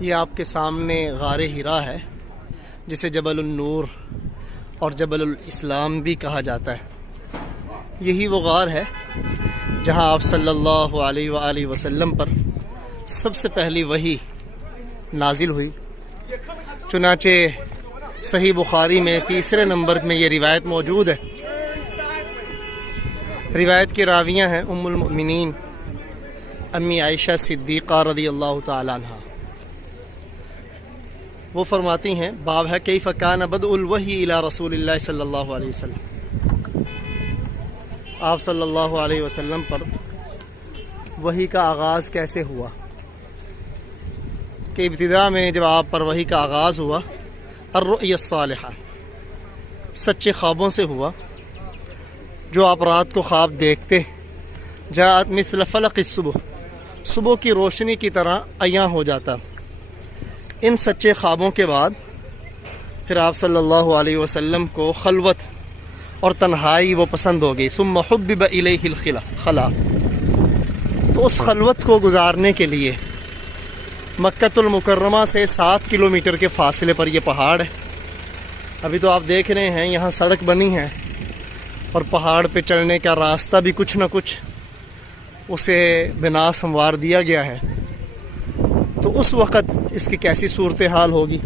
یہ آپ کے سامنے غار حرا ہے، جسے جبل النور اور جبل الاسلام بھی کہا جاتا ہے۔ یہی وہ غار ہے جہاں آپ صلی اللہ علیہ وآلہ وسلم پر سب سے پہلی وحی نازل ہوئی۔ چنانچہ صحیح بخاری میں تیسرے نمبر میں یہ روایت موجود ہے۔ روایت کی راویاں ہیں ام المؤمنین امی عائشہ صدیقہ رضی اللہ تعالی عنہ۔ وہ فرماتی ہیں، باب ہے کیف کان بدء الوحی الی رسول اللہ صلی اللہ علیہ وسلم، آپ صلی اللہ علیہ وسلم پر وحی کا آغاز کیسے ہوا۔ کہ ابتدا میں جب آپ پر وحی کا آغاز ہوا، الرؤیا الصالحہ، سچے خوابوں سے ہوا، جو آپ رات کو خواب دیکھتے، جاءت مثل فلق الصبح، صبح کی روشنی کی طرح عیاں ہو جاتا۔ ان سچے خوابوں کے بعد پھر آپ صلی اللہ علیہ وسلم کو خلوت اور تنہائی وہ پسند ہو گئی۔ ثم حبب الیہ الخلا، تو اس خلوت کو گزارنے کے لیے مکۃ المکرمہ سے 7 کلومیٹر کے فاصلے پر یہ پہاڑ ہے۔ ابھی تو آپ دیکھ رہے ہیں یہاں سڑک بنی ہے اور پہاڑ پہ چڑھنے کا راستہ بھی کچھ نہ کچھ اسے بنا سنوار دیا گیا ہے۔ تو اس وقت اس کی کیسی صورتحال ہوگی۔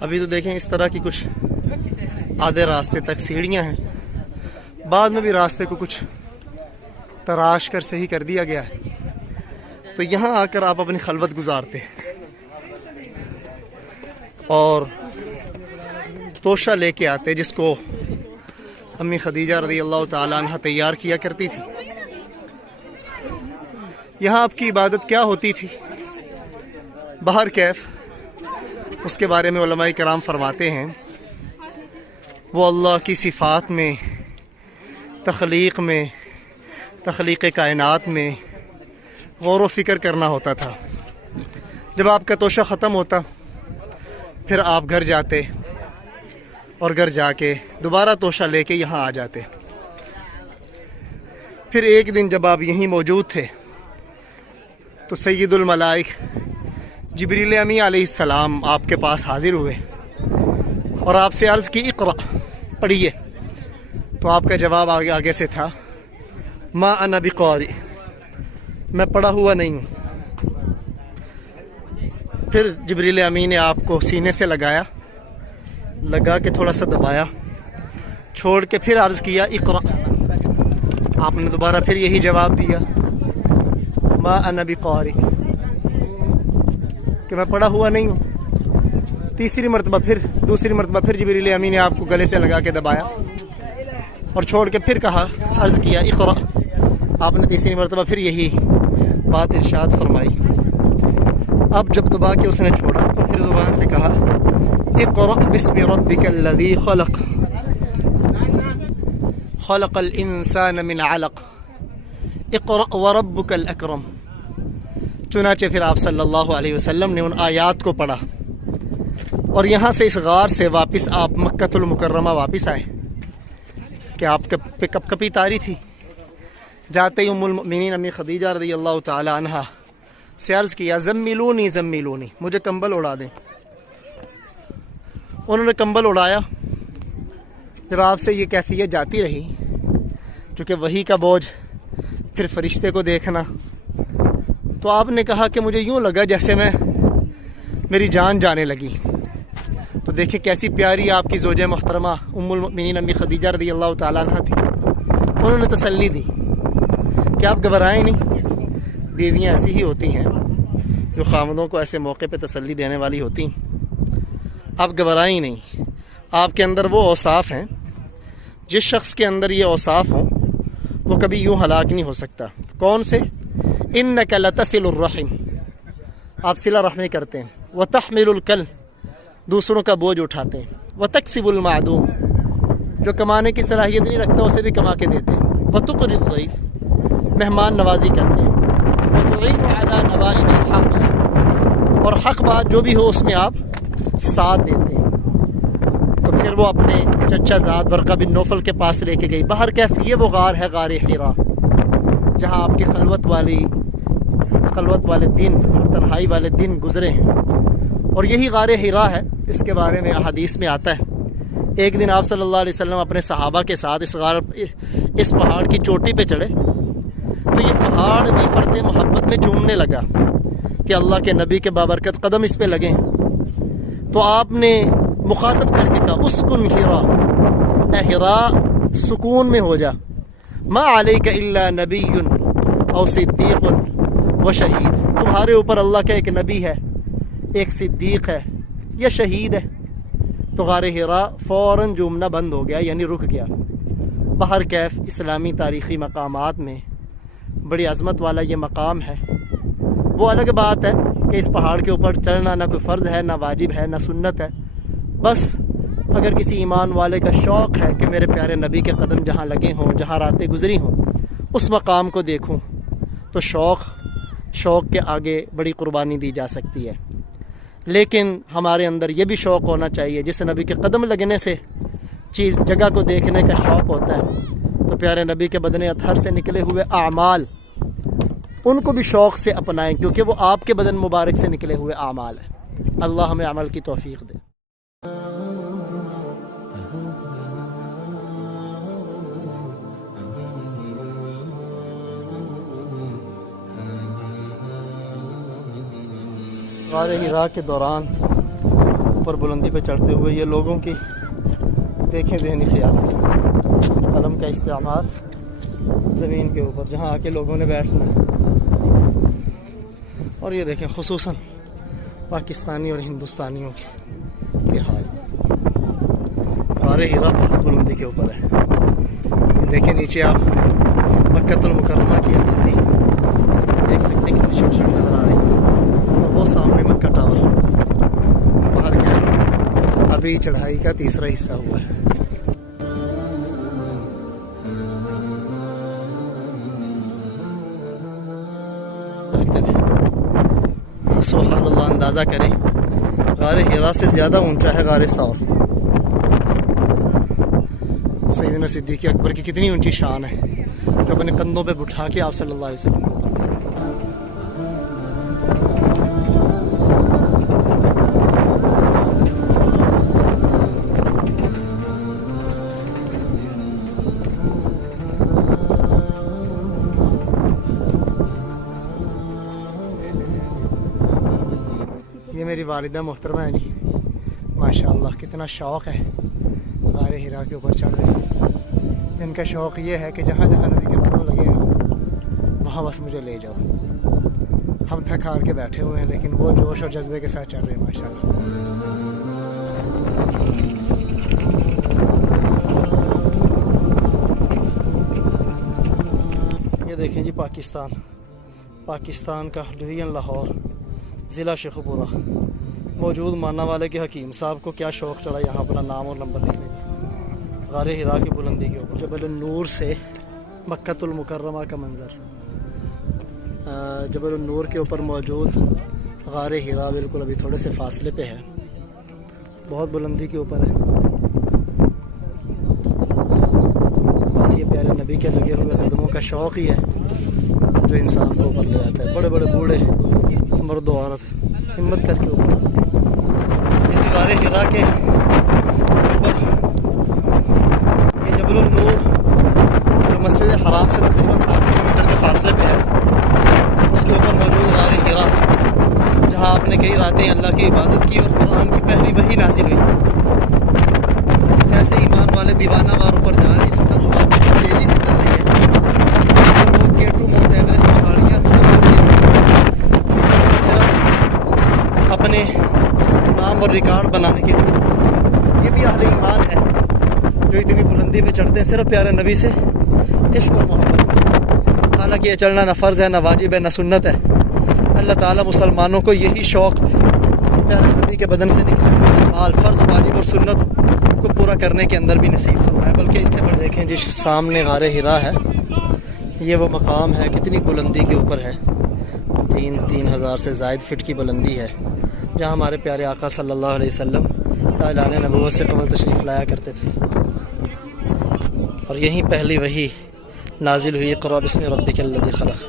ابھی تو دیکھیں اس طرح کی کچھ آدھے راستے تک سیڑھیاں ہیں، بعد میں بھی راستے کو کچھ تراش کر صحیح کر دیا گیا ہے۔ تو یہاں آ کر آپ اپنی خلوت گزارتے اور توشہ لے کے آتے، جس کو امی خدیجہ رضی اللہ تعالی عنہ تیار کیا کرتی تھی۔ یہاں آپ کی عبادت کیا ہوتی تھی، بہر کیف، اس کے بارے میں علماء کرام فرماتے ہیں، وہ اللہ کی صفات میں، تخلیق میں، تخلیق کائنات میں غور و فکر کرنا ہوتا تھا۔ جب آپ کا توشہ ختم ہوتا، پھر آپ گھر جاتے اور گھر جا کے دوبارہ توشہ لے کے یہاں آ جاتے۔ پھر ایک دن جب آپ یہیں موجود تھے تو سید الملائک جبریل امی علیہ السلام آپ کے پاس حاضر ہوئے اور آپ سے عرض کی، اقرأ، پڑھیے۔ تو آپ کا جواب آگے سے تھا، ما انا بقارئ، میں پڑھا ہوا نہیں ہوں۔ پھر جبریل امی نے آپ کو سینے سے لگا کے تھوڑا سا دبایا، چھوڑ کے پھر عرض کیا، اقرأ۔ آپ نے دوبارہ پھر یہی جواب دیا، ما انا بقارئ، کہ میں پڑھا ہوا نہیں ہوں۔ دوسری مرتبہ پھر جبریل امی نے آپ کو گلے سے لگا کے دبایا اور چھوڑ کے پھر کہا، عرض کیا، اقرأ۔ آپ نے تیسری مرتبہ پھر یہی بات ارشاد فرمائی۔ اب جب دبا کے اس نے چھوڑا تو پھر زبان سے کہا، اقرأ بسم ربک الذی خلق، خلق الانسان من علق، اقرأ وربک الاکرم۔ چنانچہ پھر آپ صلی اللہ علیہ وسلم نے ان آیات کو پڑھا اور یہاں سے اس غار سے واپس آپ مکۃ المکرمہ واپس آئے کہ آپ پہ کپ کپی تاری تھی۔ جاتے ہی ام المؤمنین امی خدیجہ رضی اللہ تعالی عنہ سے عرض کیا، زملونی زملونی، مجھے کمبل اڑا دیں۔ انہوں نے کمبل اڑایا۔ جب آپ سے یہ کیفیت جاتی رہی، چونکہ وحی کا بوجھ، پھر فرشتے کو دیکھنا، تو آپ نے کہا کہ مجھے یوں لگا جیسے میری جان جانے لگی۔ تو دیکھیں کیسی پیاری آپ کی زوجہ محترمہ ام المؤمنین امی خدیجہ رضی اللہ تعالیٰ عنہ تھی۔ انہوں نے تسلی دی کہ آپ گھبرائیں نہیں، بیویاں ایسی ہی ہوتی ہیں جو خامدوں کو ایسے موقع پہ تسلی دینے والی ہوتی ہیں۔ آپ گھبرائیں نہیں، آپ کے اندر وہ اوصاف ہیں، جس شخص کے اندر یہ اوصاف ہوں وہ کبھی یوں ہلاک نہیں ہو سکتا۔ کون سے؟ انک لتصل الرحم، آپ صلہ رحمی کرتے ہیں، وتحمل الکل، دوسروں کا بوجھ اٹھاتے ہیں، وتکسب المعدوم، جو کمانے کی صلاحیت نہیں رکھتا اسے بھی کما کے دیتے ہیں، وتقری الضیف، مہمان نوازی کرتے ہیں، وتعین علی نوائب الحق، اور حق بات جو بھی ہو اس میں آپ ساتھ دیتے ہیں۔ تو پھر وہ اپنے چچا زاد ورقہ بن نوفل کے پاس لے کے گئی۔ بہر کیف یہ وہ غار ہے، غار حرا، جہاں آپ کی خلوت والی خلوت والے دن اور تنہائی والے دن گزرے ہیں، اور یہی غار حرا ہے۔ اس کے بارے میں احادیث میں آتا ہے ایک دن آپ صلی اللہ علیہ وسلم اپنے صحابہ کے ساتھ اس پہاڑ کی چوٹی پہ چڑھے، تو یہ پہاڑ بھی فرط محبت میں چومنے لگا کہ اللہ کے نبی کے بابرکت قدم اس پہ لگیں۔ تو آپ نے مخاطب کر کے کہا اسکن حرا، اے حرا سکون میں ہو جا، ما علیک الا نبی او صدیق و شہید، تمہارے اوپر اللہ کا ایک نبی ہے، ایک صدیق ہے یا شہید ہے۔ تو غار حرا فوراً جومنا بند ہو گیا، یعنی رک گیا۔ بہر کیف اسلامی تاریخی مقامات میں بڑی عظمت والا یہ مقام ہے۔ وہ الگ بات ہے کہ اس پہاڑ کے اوپر چڑھنا نہ کوئی فرض ہے، نہ واجب ہے، نہ سنت ہے، بس اگر کسی ایمان والے کا شوق ہے کہ میرے پیارے نبی کے قدم جہاں لگے ہوں، جہاں راتیں گزری ہوں، اس مقام کو دیکھوں، تو شوق کے آگے بڑی قربانی دی جا سکتی ہے۔ لیکن ہمارے اندر یہ بھی شوق ہونا چاہیے، جس نبی کے قدم لگنے سے جگہ کو دیکھنے کا شوق ہوتا ہے، تو پیارے نبی کے بدن اطہر سے نکلے ہوئے اعمال ان کو بھی شوق سے اپنائیں، کیونکہ وہ آپ کے بدن مبارک سے نکلے ہوئے اعمال ہیں۔ اللہ ہمیں عمل کی توفیق دے۔ غار حرا کے دوران اوپر بلندی پہ چڑھتے ہوئے یہ لوگوں کی دیکھیں ذہنی خیالات، قلم کا استعمال زمین کے اوپر جہاں آ کے لوگوں نے بیٹھنا ہے، اور یہ دیکھیں خصوصاً پاکستانی اور ہندوستانیوں کے حال۔ غار حرا بہت بلندی کے اوپر ہے، یہ دیکھیں نیچے آپ مکہ المکرمہ کی آبادی دیکھ سکتے ہیں، کتنی چھوٹی چھوٹی نظر آ رہی ہے، اور وہ سامنے مکہ ٹاور باہر کیا ابھی چڑھائی کا تیسرا حصہ ہوا ہے۔ سبحان اللہ، اندازہ کریں غار حرا سے زیادہ اونچا ہے غار ثور۔ سیدنا صدیق اکبر کی کتنی اونچی شان ہے، جو اپنے کندھوں پہ بٹھا کے آپ صلی اللہ علیہ وسلم یہ میری والدہ محترمہ ہے جی، ماشاءاللہ کتنا شوق ہے غار حرا کے اوپر چڑھ رہے ہیں۔ ان کا شوق یہ ہے کہ جہاں جہاں نبی کے قدم لگے ہیں وہاں بس مجھے لے جاؤ۔ ہم تھک ہار کے بیٹھے ہوئے ہیں، لیکن وہ جوش اور جذبے کے ساتھ چڑھ رہے ہیں ماشاءاللہ۔ یہ دیکھیں جی پاکستان کا ڈویژن لاہور، ضلع شیخوپورہ، موجود مانا والے کے حکیم صاحب کو کیا شوق چڑھا یہاں اپنا نام اور نمبر لکھنے کا۔ غار حرا کی بلندی کے اوپر جبل النور سے مکہ المکرمہ کا منظر، جبل النور کے اوپر موجود غار حرا بالکل ابھی تھوڑے سے فاصلے پہ ہے، بہت بلندی کے اوپر ہے۔ بس یہ پیارے نبی کے لگے ہوئے قدموں کا شوق ہی ہے جو انسان کو اوپر لے جاتا ہے۔ بڑے بڑے بوڑھے، مرد و عورت ہمت کر کے اوپر آتے ہیں۔ یہ غار حرا کے اوپر یہ جبل النور جو مسجد حرام سے تقریباً 7 کلومیٹر کے فاصلے پہ ہے، اس کے اوپر موجود غار حرا، جہاں آپ نے کئی راتیں اللہ کی عبادت کی اور قرآن کی پہلی وحی نازل ہوئی۔ ایسے ایمان والے دیوانہ وار اوپر جا رہے ہیں، اس وقت ہوا بہت تیزی سے چل رہی ہے، وہ K2 ماؤنٹ ایوریسٹ پہاڑیاں صرف اپنے نام اور ریکارڈ بنانے کے لیے۔ یہ بھی اہل ایمان ہے جو اتنی بلندی پہ چڑھتے ہیں صرف پیارے نبی سے عشق اور محبت میں۔ حالانکہ یہ چڑھنا نہ فرض ہے، نہ واجب ہے، نہ سنت ہے۔ اللہ تعالیٰ مسلمانوں کو یہی شوق پیارے نبی کے بدن سے نکلے ہوئے اعمال، فرض، واجب اور سنت کو پورا کرنے کے اندر بھی نصیب فرمائے۔ بلکہ اس سے بڑھ دیکھیں جس سامنے غار حرا ہے، یہ وہ مقام ہے، کتنی بلندی کے اوپر ہے، 3,000 سے زائد فٹ کی بلندی ہے، جہاں ہمارے پیارے آقا صلی اللہ علیہ وسلم اعلان نبوت سے قبل تشریف لایا کرتے تھے، اور یہیں پہلی وحی نازل ہوئی، اقرأ بسم ربک الذی خلق۔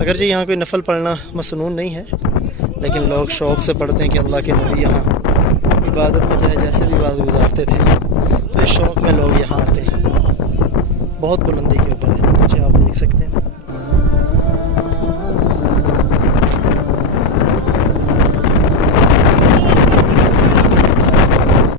اگرچہ یہاں کوئی نفل پڑھنا مسنون نہیں ہے، لیکن لوگ شوق سے پڑھتے ہیں کہ اللہ کے نبی یہاں عبادت میں چاہے جیسے بھی عبادت گزارتے تھے، تو اس شوق میں لوگ یہاں آتے ہیں۔ بہت بلندی کے اوپر ہے، پیچھے آپ دیکھ سکتے ہیں۔